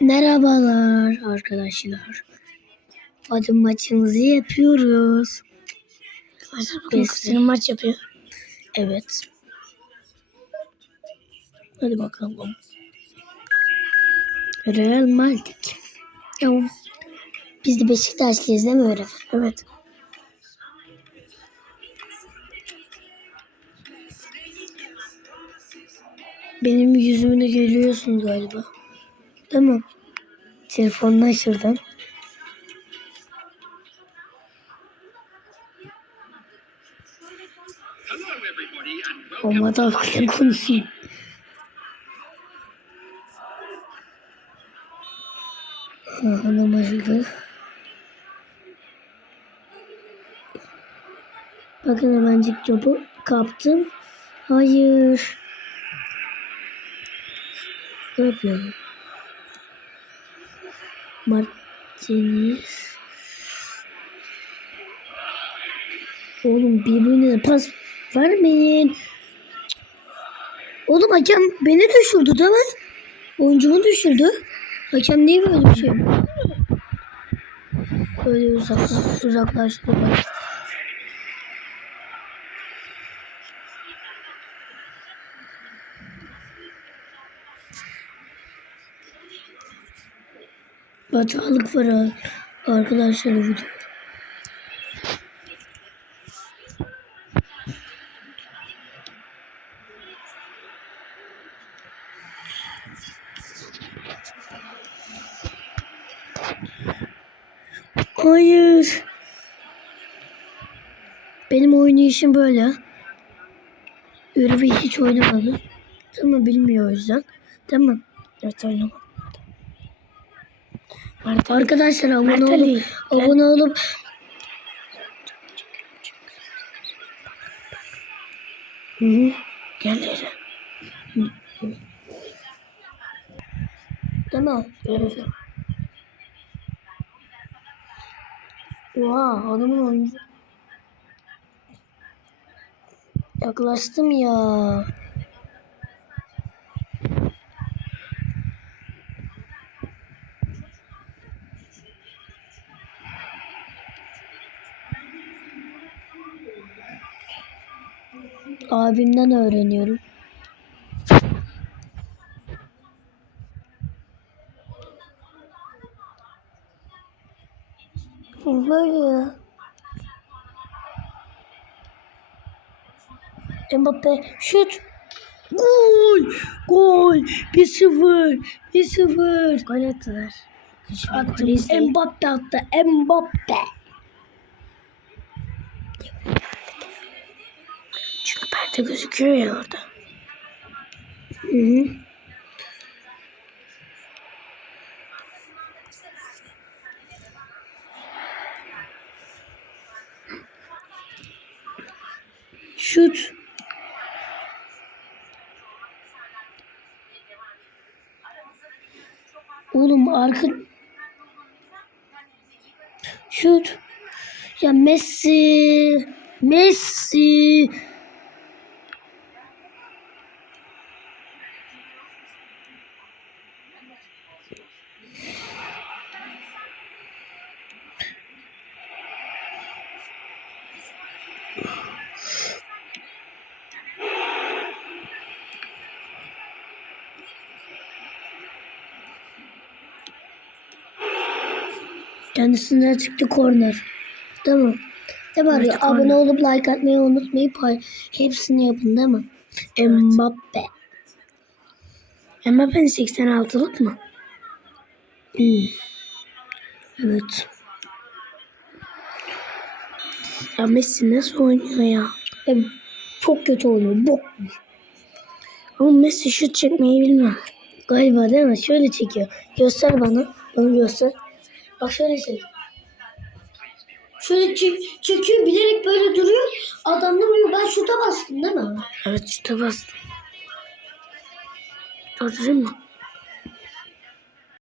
Merhabalar arkadaşlar. Hadi maçımızı yapıyoruz. Besin maç yapıyor. Evet. Hadi bakalım. Real Madrid. Tamam. Biz de Beşiktaşlıyız değil mi öyle? Evet. Benim yüzümü de görüyorsun galiba. Mi? Telefondan şuradan. Olmadı bakın konuşayım. Ha, namazlı. Bakın hemencik topu kaptım. Hayır. Ne yapıyorum? Martinez. Oğlum birbirine pas vermeyin. Oğlum hakem beni düşürdü değil mi? Oyuncumu düşürdü. Hakem niye böyle bir şey? Böyle uzakla, uzaklaştı bak. Hatalık var arkadaşlar bu. Hayır. Benim oynayışım böyle. Ürvi hiç oynamadı. Tamam bilmiyor o yüzden. Tamam. Evet oynama. Arkadaşlar abone Mert olup, Ali, abone olup Hı hı. Gel mi? Evet. Oha adamın oyuncu. Yaklaştım ya. Abimden öğreniyorum. Böyle. Mbappe şut. Gol! Gol! 1-0. 1-0. Gol attılar. Attım. Mbappe attı. Mbappe. Perde gözüküyor ya orada. Hı hı. Şut. Oğlum arka şut. Ya Messi. Messi. Kendisinden çıktı mi? Değil mi? Evet, Araya abone olup like atmayı unutmayın. Pay hepsini yapın değil mi? Mbappe. Mbappe'nin 86'lık mı? Hmm. Evet. Ya Messi nasıl oynuyor ya? E, çok kötü oynuyor. Bok. Ama Messi şut çekmeyi bilmiyor. Galiba değil mi? Şöyle çekiyor. Göster bana. Bana göster. Bak şöyle çek. Şöyle çek, çekiyor bilerek böyle duruyor. Adam duruyor. Ben şuta bastım değil mi? Evet şuta bastım. Durdurayım mı?